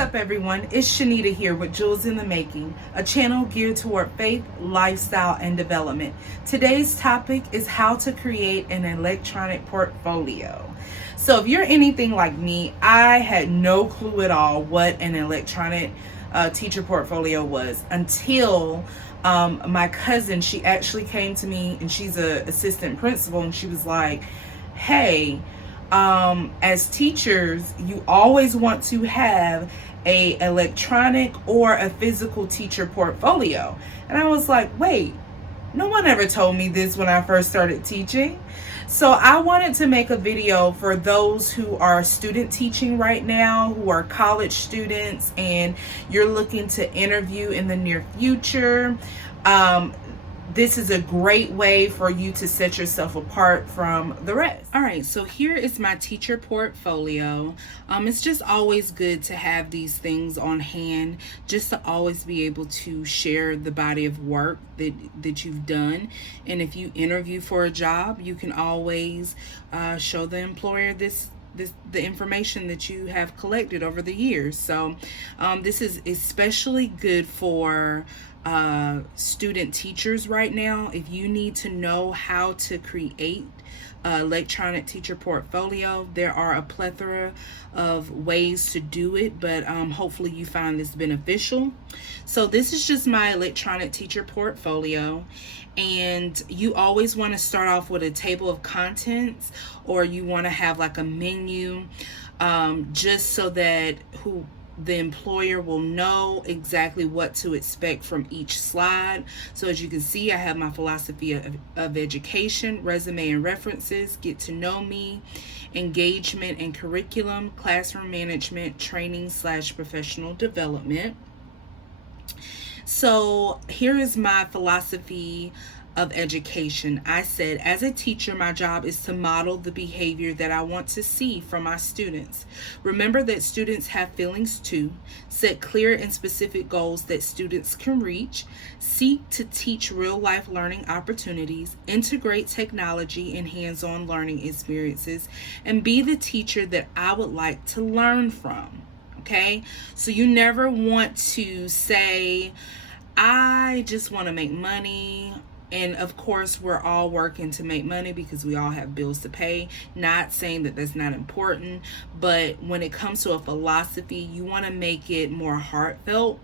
up, everyone? It's Shanita here with Jewels in the Making, a channel geared toward faith, lifestyle, and development. Today's topic is how to create an electronic portfolio. So if you're anything like me, I had no clue at all what an electronic teacher portfolio was until my cousin, she actually came to me, and she's an assistant principal, and she was like, hey, as teachers, you always want to have a electronic or a physical teacher portfolio. And I was like, wait, no one ever told me this when I first started teaching. So I wanted to make a video for those who are student teaching right now, who are college students, and you're looking to interview in the near future. This is a great way for you to set yourself apart from the rest. All right, so here is my teacher portfolio. It's just always good to have these things on hand, just to always be able to share the body of work that you've done. And if you interview for a job, you can always show the employer the information that you have collected over the years. So this is especially good for student teachers right now. If you need to know how to create electronic teacher portfolio, there are a plethora of ways to do it, but hopefully you find this beneficial. So this is just my electronic teacher portfolio, and you always want to start off with a table of contents, or you want to have like a menu, just so that the employer will know exactly what to expect from each slide. So as you can see, I have my philosophy of education, resume and references, get to know me, engagement and curriculum, classroom management, training / professional development. So here is my philosophy of education. I said, as a teacher, my job is to model the behavior that I want to see from my students. Remember that students have feelings too. Set clear and specific goals that students can reach. Seek to teach real-life learning opportunities. Integrate technology and hands-on learning experiences. And be the teacher that I would like to learn from. Okay? So you never want to say, I just want to make money. And of course, we're all working to make money because we all have bills to pay. Not saying that that's not important, but when it comes to a philosophy, you want to make it more heartfelt.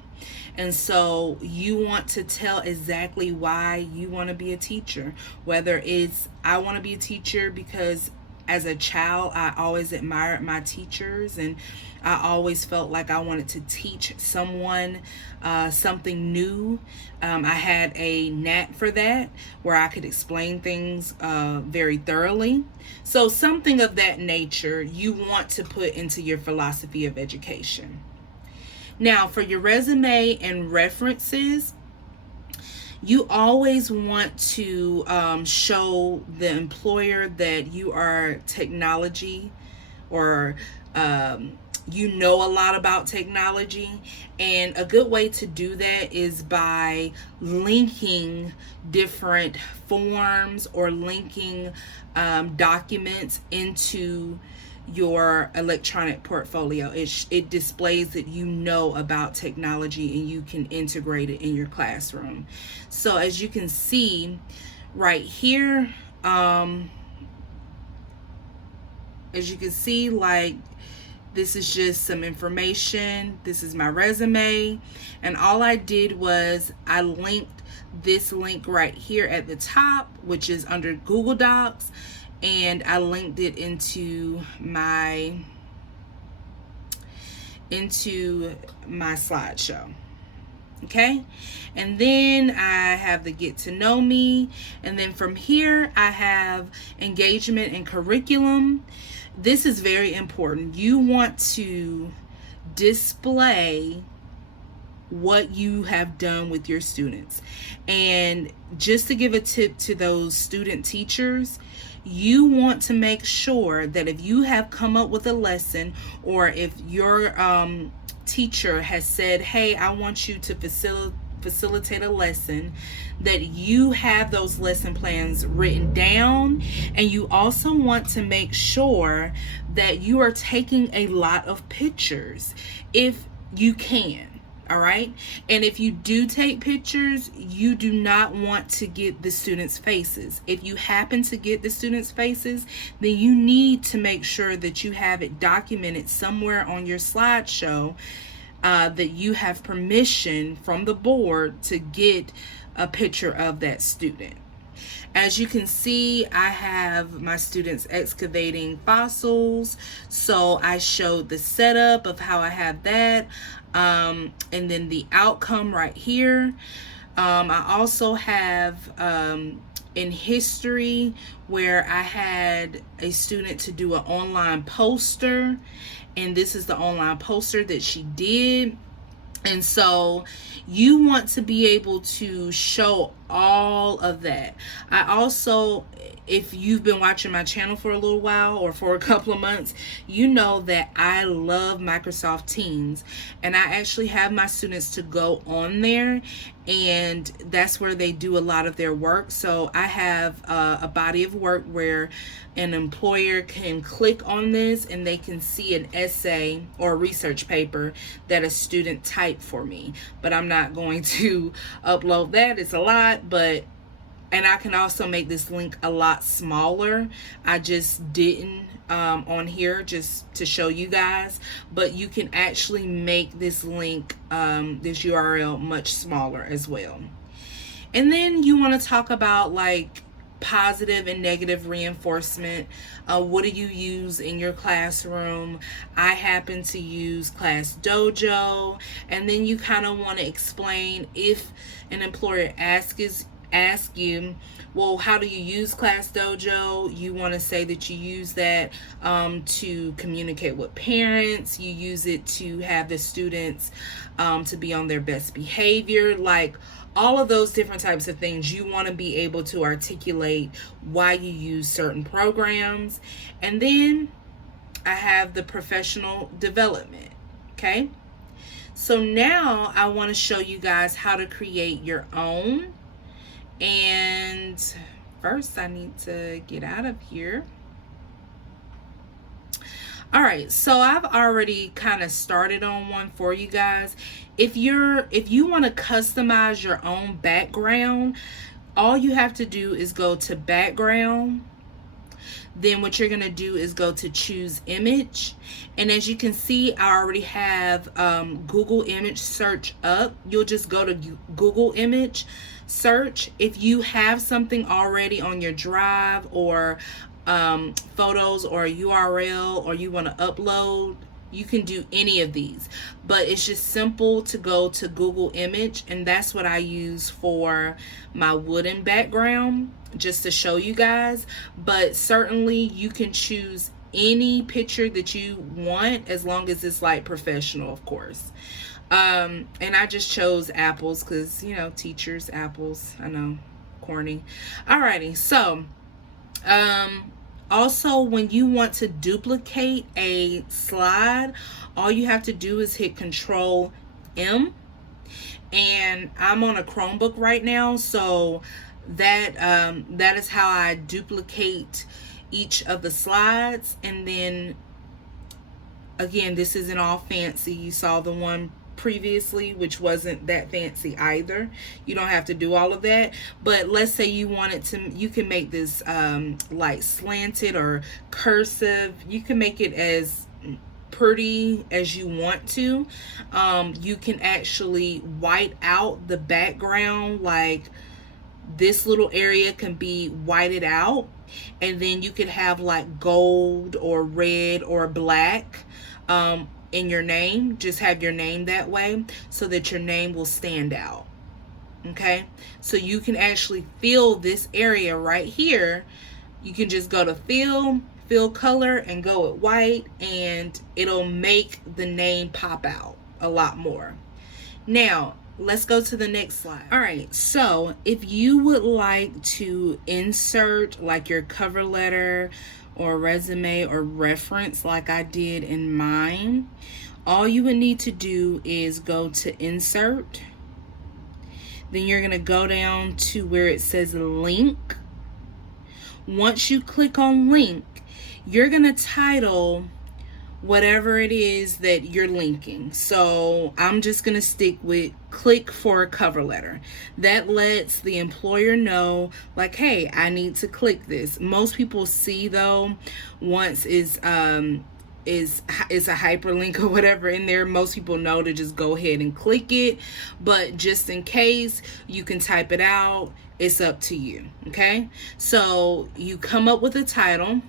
And so you want to tell exactly why you want to be a teacher. Whether it's, I want to be a teacher because as a child, I always admired my teachers, and I always felt like I wanted to teach someone something new. I had a knack for that, where I could explain things very thoroughly. So something of that nature you want to put into your philosophy of education. Now, for your resume and references, you always want to show the employer that you are technology, or you know a lot about technology. And a good way to do that is by linking different forms or linking documents into your electronic portfolio. It displays that you know about technology and you can integrate it in your classroom. So as you can see right here, as you can see, like, this is just some information. This is my resume, and all I did was I linked this link right here at the top, which is under Google Docs, and I linked it into my slideshow. Okay, and then I have the get to know me, and then from here I have engagement and curriculum. This is very important. You want to display what you have done with your students. And just to give a tip to those student teachers, you want to make sure that if you have come up with a lesson, or if your teacher has said, hey, I want you to facilitate a lesson, that you have those lesson plans written down. And you also want to make sure that you are taking a lot of pictures. If you can. All right. And if you do take pictures, you do not want to get the students' faces. If you happen to get the students' faces, then you need to make sure that you have it documented somewhere on your slideshow, that you have permission from the board to get a picture of that student. As you can see, I have my students excavating fossils. So I showed the setup of how I have that. And then the outcome right here. I also have in history where I had a student to do an online poster. And this is the online poster that she did. And so you want to be able to show all of that. I also, if you've been watching my channel for a little while or for a couple of months, you know that I love Microsoft Teams, and I actually have my students to go on there, and that's where they do a lot of their work. So I have a body of work where an employer can click on this and they can see an essay or a research paper that a student typed for me. But I'm not going to upload that. It's a lot, and I can also make this link a lot smaller. I just didn't on here just to show you guys, but you can actually make this link, this URL much smaller as well. And then you want to talk about like positive and negative reinforcement. What do you use in your classroom? I happen to use Class Dojo. And then you kind of want to explain, if an employer ask you, well, how do you use Class Dojo? You want to say that you use that to communicate with parents. You use it to have the students to be on their best behavior. Like all of those different types of things, you want to be able to articulate why you use certain programs. And then I have the professional development. Okay. So now I want to show you guys how to create your own. And first I need to get out of here. All right, so I've already kind of started on one for you guys. If you want to customize your own background, all you have to do is go to background. Then what you're going to do is go to choose image. And as you can see, I already have Google image search up. You'll just go to Google image search. If you have something already on your drive or photos or a URL, or you want to upload, you can do any of these. But it's just simple to go to Google image, and that's what I use for my wooden background, just to show you guys. But certainly you can choose any picture that you want, as long as it's like professional, of course. And I just chose apples because, you know, teachers, apples, I know, corny. Alrighty, so also when you want to duplicate a slide, all you have to do is hit Control M. And I'm on a Chromebook right now, so that is how I duplicate each of the slides. And then again, this isn't all fancy. You saw the one previously, which wasn't that fancy either. You don't have to do all of that. But let's say you wanted to, you can make this like slanted or cursive. You can make it as pretty as you want to. You can actually white out the background, like this little area can be whited out, and then you could have like gold or red or black in your name. Just have your name that way so that your name will stand out. Okay, so you can actually fill this area right here. You can just go to fill color and go with white, and it'll make the name pop out a lot more. Now let's go to the next slide. All right, so if you would like to insert like your cover letter or resume or reference like I did in mine, all you would need to do is go to insert. Then you're going to go down to where it says link. Once you click on link, you're going to title whatever it is that you're linking. So I'm just going to stick with click for a cover letter. That lets the employer know, like, hey, I need to click this. Most people see, though, once is a hyperlink or whatever in there, most people know to just go ahead and click it. But just in case, you can type it out. It's up to you. Okay, so you come up with a title,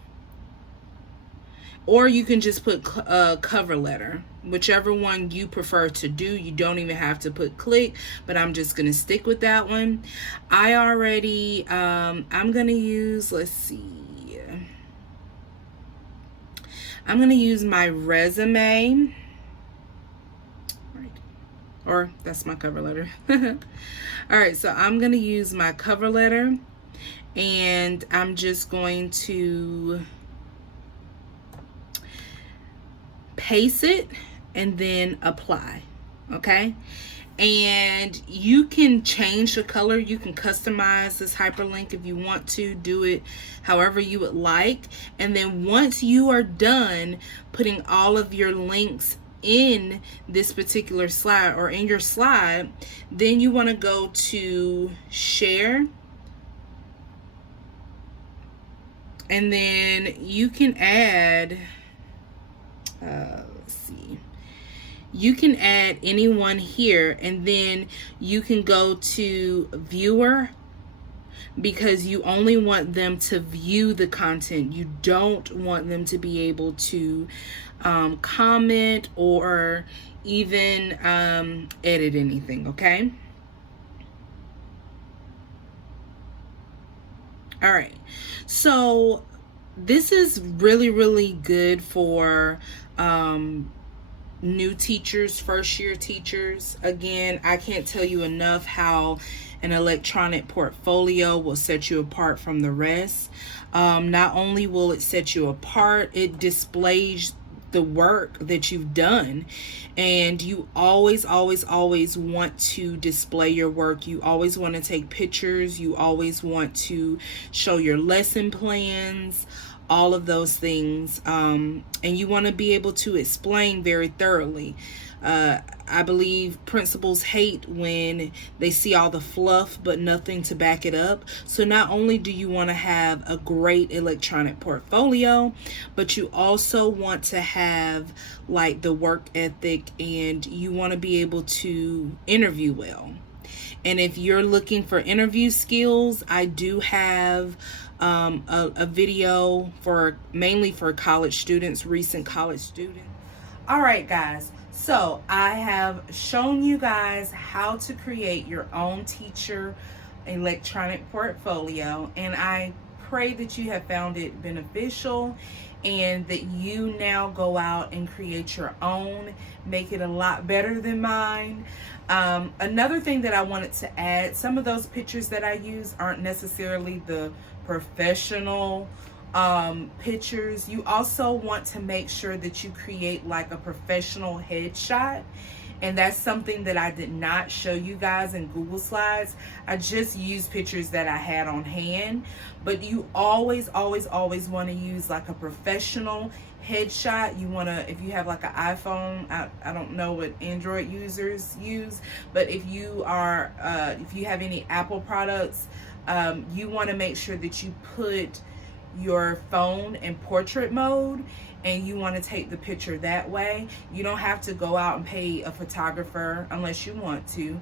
or you can just put a cover letter, whichever one you prefer to do. You don't even have to put click, but I'm just going to stick with that one. I already, I'm going to use, let's see, I'm going to use my resume, right, or that's my cover letter. All right, so I'm going to use my cover letter, and I'm just going to paste it and then apply. Okay, and you can change the color. You can customize this hyperlink if you want to. Do it however you would like. And then once you are done putting all of your links in this particular slide, or in your slide, then you want to go to share, and then you can add let's see, you can add anyone here, and then you can go to viewer, because you only want them to view the content. You don't want them to be able to comment or even edit anything. Okay, all right, so this is really good for new teachers, first year teachers. Again, I can't tell you enough how an electronic portfolio will set you apart from the rest. Not only will it set you apart, it displays the work that you've done, and you always want to display your work. You always want to take pictures. You always want to show your lesson plans, all of those things, and you want to be able to explain very thoroughly. I believe principals hate when they see all the fluff but nothing to back it up. So not only do you want to have a great electronic portfolio, but you also want to have like the work ethic, and you want to be able to interview well. And if you're looking for interview skills, I do have a video mainly for college students, recent college students. All right, guys. So I have shown you guys how to create your own teacher electronic portfolio, and I pray that you have found it beneficial, and that you now go out and create your own, make it a lot better than mine. Another thing that I wanted to add, some of those pictures that I use aren't necessarily the professional pictures. You also want to make sure that you create like a professional headshot, and that's something that I did not show you guys in Google Slides. I just used pictures that I had on hand, but you always want to use like a professional headshot. You want to, if you have like an iPhone, I don't know what Android users use, but if you are if you have any Apple products, you want to make sure that you put your phone in portrait mode, and you want to take the picture that way. You don't have to go out and pay a photographer unless you want to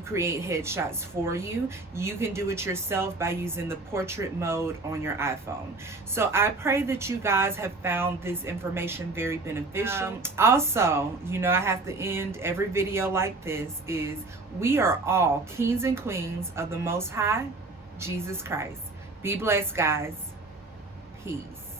create headshots for you. You can do it yourself by using the portrait mode on your iPhone. So I pray that you guys have found this information very beneficial. Also, you know, I have to end every video like this is we are all kings and queens of the Most High, Jesus Christ. Be blessed, guys. Peace.